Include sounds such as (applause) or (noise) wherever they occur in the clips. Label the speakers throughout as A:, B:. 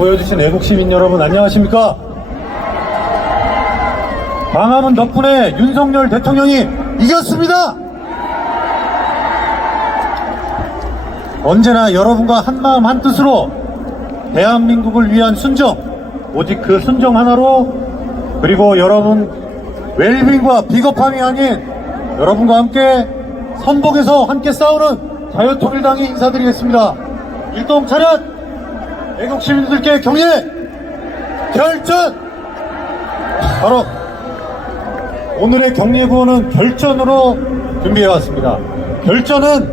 A: 모여주신 애국 시민 여러분 안녕하십니까? 광화문 덕분에 윤석열 대통령이 이겼습니다! 언제나 여러분과 한마음 한뜻으로 대한민국을 위한 순정, 오직 그 순정 하나로 그리고 여러분 웰빙과 비겁함이 아닌 여러분과 함께 선복에서 함께 싸우는 자유통일당이 인사드리겠습니다. 일동 차렷! 애국 시민들께 경례! 결전! 바로 오늘의 격리 구호는 결전으로 준비해왔습니다. 결전은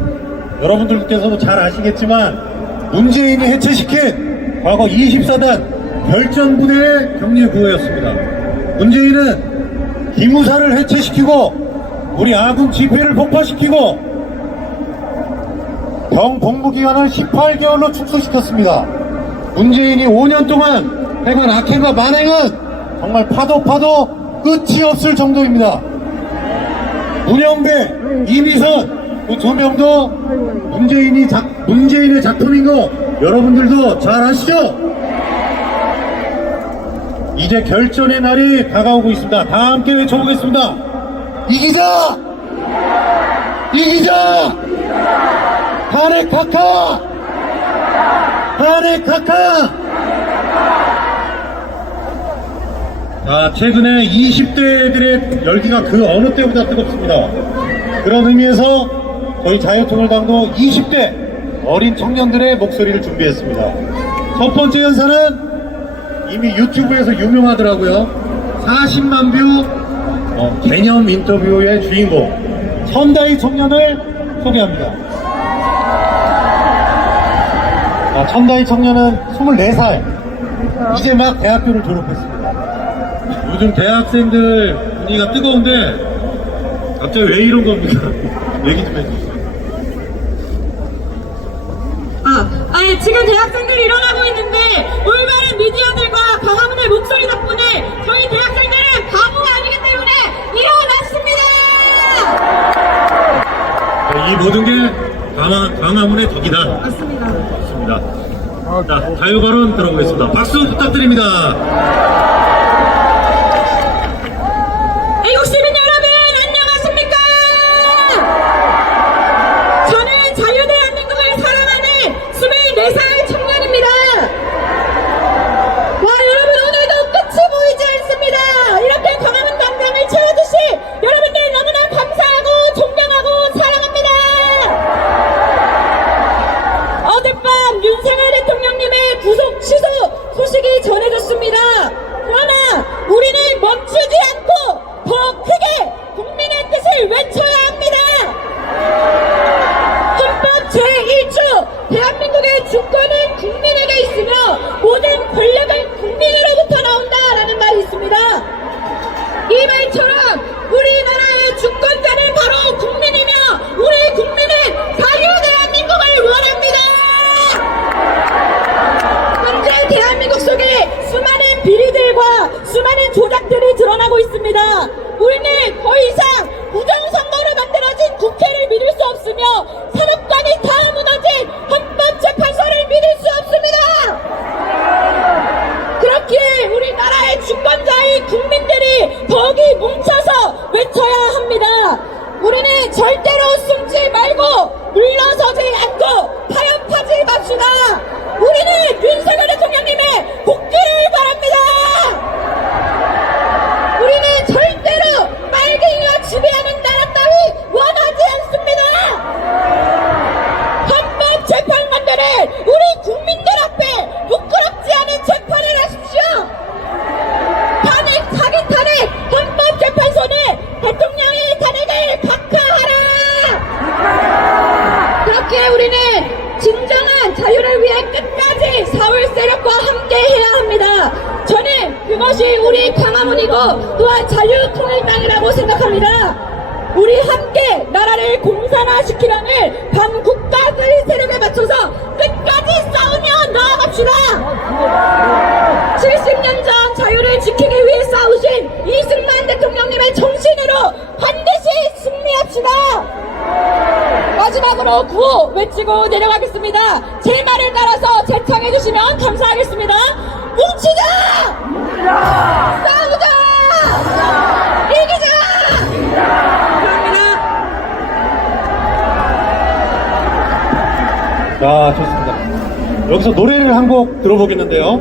A: 여러분들께서도 잘 아시겠지만 문재인이 해체시킨 과거 24단 결전부대의 격리 구호였습니다. 문재인은 기무사를 해체시키고 우리 아군 집회를 폭파시키고 경 복무기간을 18개월로 축소시켰습니다. 문재인이 5년 동안 행한 악행과 만행은 정말 파도 파도 끝이 없을 정도입니다. 문영배, 이미선 그두 명도 문재인이 작, 문재인의 작품인 거 여러분들도 잘 아시죠? 이제 결전의 날이 다가오고 있습니다. 다 함께 외쳐보겠습니다. 이기자! 이기자! 한해 카카! 한해 카카! 아, 최근에 20대들의 열기가 그 어느 때보다 뜨겁습니다. 그런 의미에서 저희 자유통일당도 20대 어린 청년들의 목소리를 준비했습니다. 첫 번째 연사는 이미 유튜브에서 유명하더라고요. 40만 뷰 어, 개념 인터뷰의 주인공 천다희 청년을 소개합니다. 아, 천다희 청년은 24살 이제 막 대학교를 졸업했습니다. 요즘 대학생들 분위기가 뜨거운데 갑자기 왜 이런 겁니까? (laughs) 얘기 좀 해주세요.
B: 아, 아니, 지금 대학생들이 일어나고 있는데 올바른 미디어들과 광화문의 목소리 덕분에 저희 대학생들은 바보가 아니기 때문에 일어났습니다.
A: 네, 이 모든 게 광화, 광화문의 덕이다.
B: 맞습니다.
A: 좋습니다. 자, 자유발언 들어보겠습니다. 박수 부탁드립니다.
B: 우리는 절대로 숨지 말고 물러서지 않고 타협하지 맙시다. 우리는 윤석열 대통령님의 복귀를 바랍니다. 우리는 절대로 빨갱이가 지배하는 나라 따위 원하지 않습니다. 헌법재판관들은 우리 국민들 앞에 부끄럽지 않은 재판을 하십시오. 탄핵, 사기 탄핵, 헌법재판소는 대통령의 탄핵을 각하하라! 그렇게 우리는 진정한 자유를 위해 끝까지 사울 세력과 함께 해야 합니다. 저는 그것이 우리 광화문이고 또한 자유통일당이라고 생각합니다. 우리 함께 나라를 공산화시키려는 반국가주의 세력에 맞춰서 끝까지 싸우며 나아갑시다. 70년 전 자유를 지키기 위해 싸우신 이승만 대통령님의 정신으로 반드시 승리합시다. 마지막으로 구호 외치고 내려가겠습니다. 제 말을 따라서 재창해 주시면 감사하겠습니다. 뭉치자! 싸우자! 이기자! 감사합니다.
A: 자, 좋습니다. 여기서 노래를 한 곡 들어보겠는데요.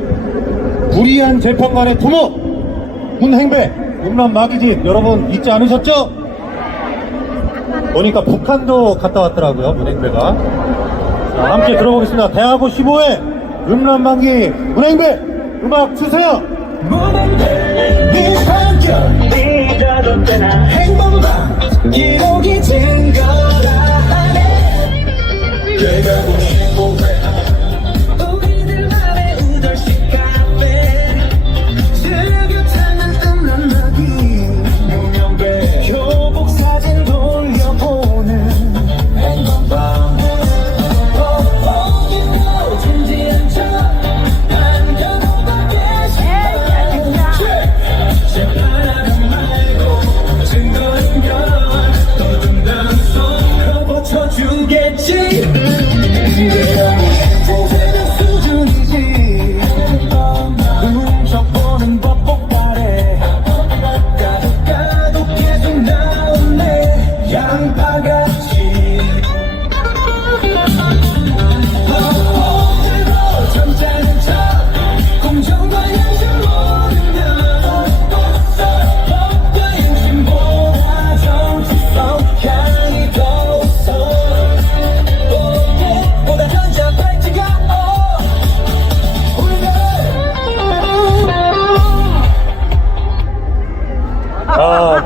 A: 불의한 재판관의 두목! 문행배! 음란 마기짓 여러분 잊지 않으셨죠? 보니까 북한도 갔다 왔더라고요, 문행배가. 자, 함께 들어보겠습니다. 대하고 15회 음란 만기 문행배! 음악 주세요!
C: 비판결 잊어뒀잖아 행복만 기록이 된 거라 내가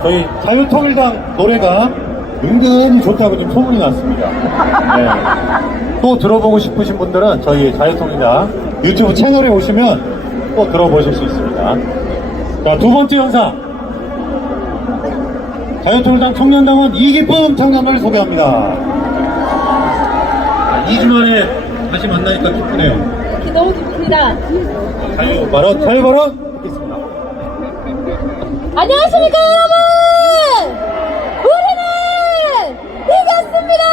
A: 저희 자유통일당 노래가 은근히 좋다고 지금 소문이 났습니다. 네. 또 들어보고 싶으신 분들은 저희 자유통일당 유튜브 채널에 오시면 또 들어보실 수 있습니다. 자, 두 번째 영상. 자유통일당 청년당원 이기쁨 청년을 소개합니다. 아, 2주 만에 다시 만나니까 기쁘네요.
B: 이렇게 너무 기쁩니다.
A: 자유 발언, 자유 발언 듣겠습니다.
B: 안녕하십니까 여러분! 우리는 이겼습니다!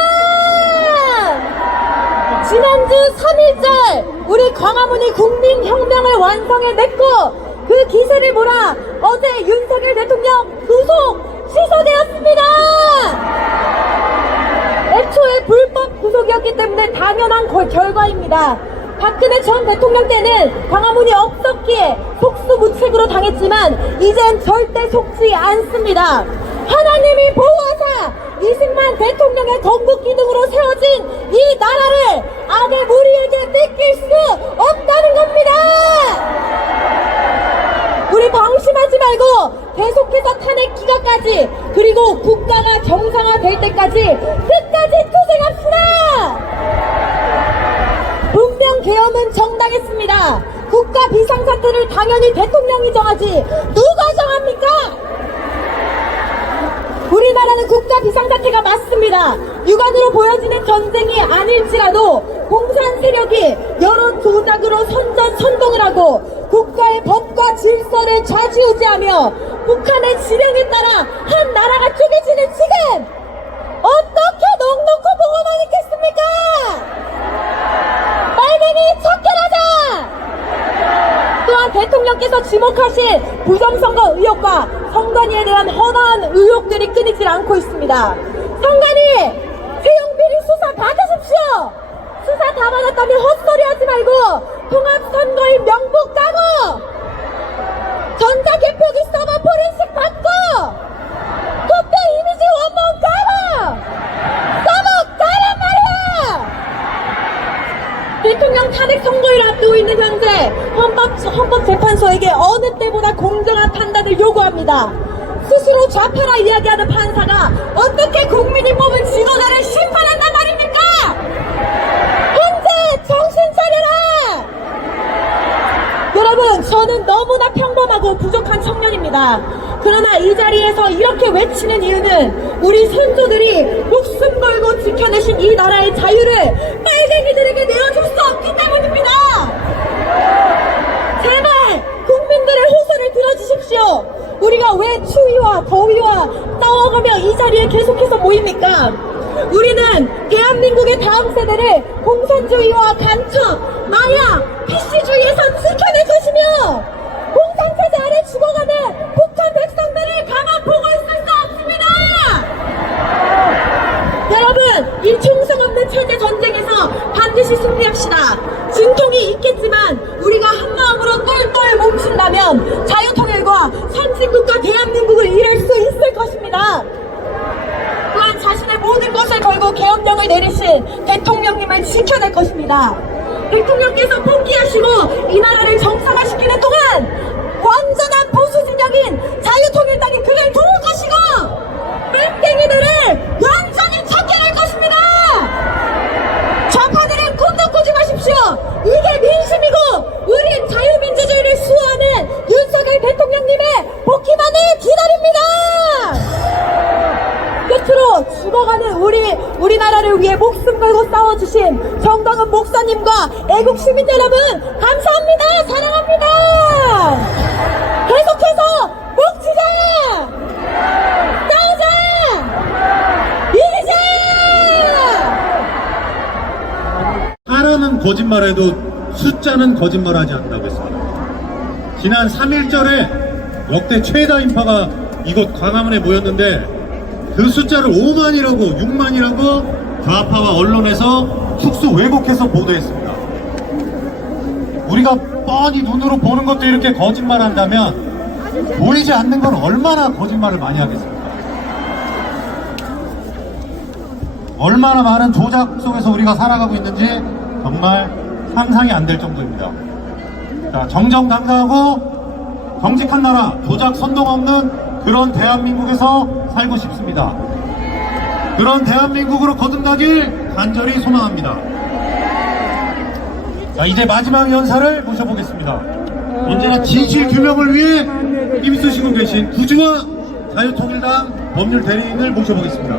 B: 지난주 3일절 우리 광화문이 국민혁명을 완성해냈고 그 기세를 몰아 어제 윤석열 대통령 구속 취소되었습니다! 애초에 불법 구속이었기 때문에 당연한 거- 결과입니다. 박근혜 전 대통령 때는 광화문이 없었기에 속수무책으로 당했지만 이젠 절대 속지 않습니다. 하나님이 보호하사 이승만 대통령의 건국 기둥으로 세워진 이 나라를 악의 무리에게 뺏길 수 없다는 겁니다. 우리 방심하지 말고 계속해서 탄핵 기각까지 그리고 국가가 정상화될 때까지 끝까지 투쟁합시다. 문명 계엄은 정당했습니다. 국가 비상사태를 당연히 대통령이 정하지 누가 정합니까? 우리나라는 국가 비상사태가 맞습니다. 육안으로 보여지는 전쟁이 아닐지라도 공산 세력이 여러 조작으로 선전 선동을 하고 국가의 법과 질서를 좌지우지하며 북한의 지령에 따라 한 나라가 쪼개지는 지금 어떻게 넉넉히 보고만 있겠습니까? 빨갱이 척결하자! 또한 대통령께서 지목하신 의혹과 선관위에 대한 허다한 의혹들이 끊이질 않고 있습니다. 선관위 세용비리 수사 받으십시오. 수사 다 받았다면 헛소리 하지 말고 통합선거인 명부 까고 전자개표기 서버 포렌식 받고 투표 이미지 원본 까고 서버 까란 말이야. 대통령 탄핵 선거를 앞두고 있는 현재 헌법, 헌법재판소에게 어느 때보다 판단을 요구합니다. 스스로 좌파라 이야기하는 판사가 어떻게 국민이 뽑은 지도자를 심판한단 말입니까? 현재 정신 차려라! 여러분, 저는 너무나 평범하고 부족한 청년입니다. 그러나 이 자리에서 이렇게 외치는 이유는 우리 선조들이 목숨 걸고 지켜내신 이 나라의 자유를 빨갱이들에게 내어줄 수 없기 때문입니다. 제발 국민들의 호소를 들어주십시오. 우리가 왜 추위와 더위와 싸워가며 이 자리에 계속해서 모입니까? 우리는 대한민국의 다음 세대를 공산주의와 간첩, 마약, PC주의에서 지켜낼 것이며 공산체제 아래 죽어가는 북한 백성들을 가만 보고 있을 수 없습니다. 여러분, 이 충성 없는 체제 전쟁에서 반드시 승리합시다. 진통이 있겠지만 우리가 한 마음으로 똘똘 뭉친다면 자유통일과 선진국가 대한민국을 이룰 수 있을 것입니다. 또한 자신의 모든 것을 걸고 계엄령을 내리신 대통령님을 지켜낼 것입니다. 대통령께서 포기하시고 이 나라를 정상화시키는 동안 완전한 보수 진영인 자유통일당이 그를 도울 것이고 뺑땡이들을 완전히 척결할 것입니다. 좌파들은 꿈 놓고 마십시오. 이게 민심이고 우린 자유민주주의를 수호하는 윤석열 대통령님의 복귀만을 기다립니다. 끝으로 죽어가는 우리 우리나라를 위해 목숨 걸고 싸워주신 정덕은 목사님과 애국 시민 감사합니다. 사랑합니다. 계속해서 목치자 싸우자 이기자.
A: 사람은 거짓말해도 숫자는 거짓말하지 않는다고 했습니다. 지난 3일절에 역대 최다 인파가 이곳 광화문에 모였는데 그 숫자를 5만이라고 6만이라고 좌파와 언론에서 축소 왜곡해서 보도했습니다. 우리가 뻔히 눈으로 보는 것도 이렇게 거짓말한다면 보이지 않는 건 얼마나 거짓말을 많이 하겠습니까? 얼마나 많은 조작 속에서 우리가 살아가고 있는지 정말 상상이 안 될 정도입니다. 자, 정정당당하고 정직한 나라, 조작 선동 없는 그런 대한민국에서 살고 싶습니다. 그런 대한민국으로 거듭나길 간절히 소망합니다. 자, 이제 마지막 연사를 모셔보겠습니다. 언제나 진실 규명을 위해 힘쓰시고 계신 구주와 자유통일당 법률 대리인을 모셔보겠습니다.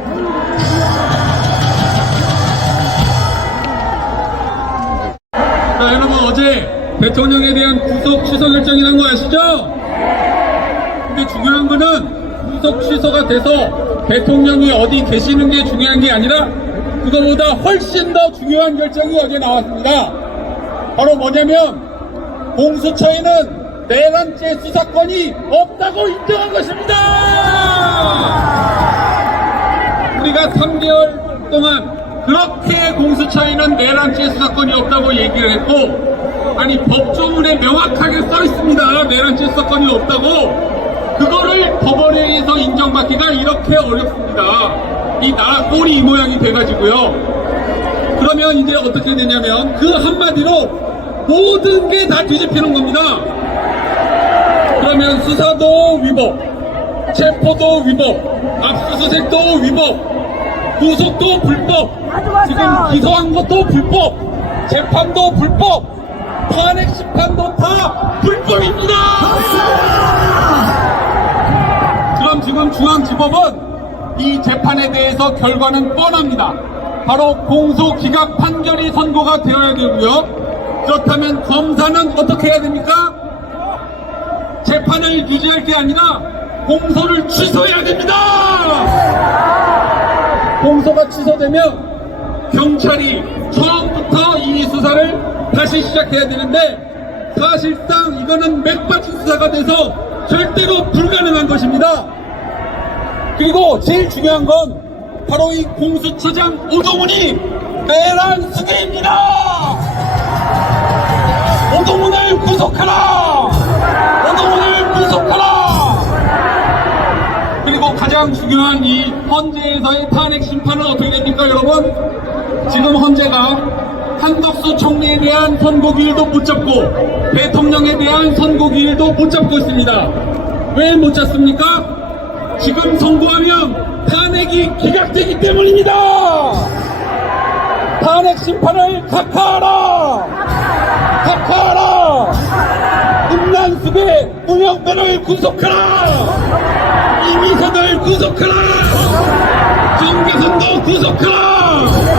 D: 자, 여러분 어제 대통령에 대한 구속 취소 결정이 난 거 아시죠? 근데 중요한 거는 구속 취소가 돼서 대통령이 어디 계시는 게 중요한 게 아니라 그거보다 훨씬 더 중요한 결정이 어제 나왔습니다. 바로 뭐냐면 공수처에는 내란죄 수사권이 없다고 인정한 것입니다. 우리가 3개월 동안 그렇게 공수처에는 내란죄 수사권이 없다고 얘기를 했고 아니 법조문에 명확하게 써 있습니다. 내란죄 수사권이 없다고. 그거를 법원에 의해서 인정받기가 이렇게 어렵습니다. 이 나라 꼴이 이 모양이 돼가지고요. 그러면 이제 어떻게 되냐면 그 한마디로 모든 게 다 뒤집히는 겁니다 그러면 수사도 위법 체포도 위법 압수수색도 위법 구속도 불법, 지금 기소한 것도 불법, 재판도 불법, 탄핵 심판도 다 불법입니다. 그럼 지금 중앙지법은 이 재판에 대해서 결과는 뻔합니다. 바로 공소 기각 판결이 선고가 되어야 되고요. 그렇다면 검사는 어떻게 해야 됩니까? 재판을 유지할 게 아니라 공소를 취소해야 됩니다. 공소가 취소되면 경찰이 처음부터 이 수사를 다시 시작해야 되는데 사실상 이거는 맥받친 수사가 돼서 절대로 불가능한 것입니다. 그리고 제일 중요한 건 바로 이 공수처장 오동훈이 내란 수괴입니다. 오동훈을 구속하라! 오동훈을 구속하라! 그리고 가장 중요한 이 헌재에서의 탄핵 심판은 어떻게 됩니까, 여러분? 지금 헌재가 한덕수 총리에 대한 선고기일도 못 잡고 대통령에 대한 선고기일도 못 잡고 있습니다. 왜 못 잡습니까? 지금 선고하면 탄핵이 기각되기 때문입니다. 탄핵 심판을 각하하라! 각하하라! 음란수배 문영배를 구속하라! 이미선을 구속하라! 정계선도 구속하라!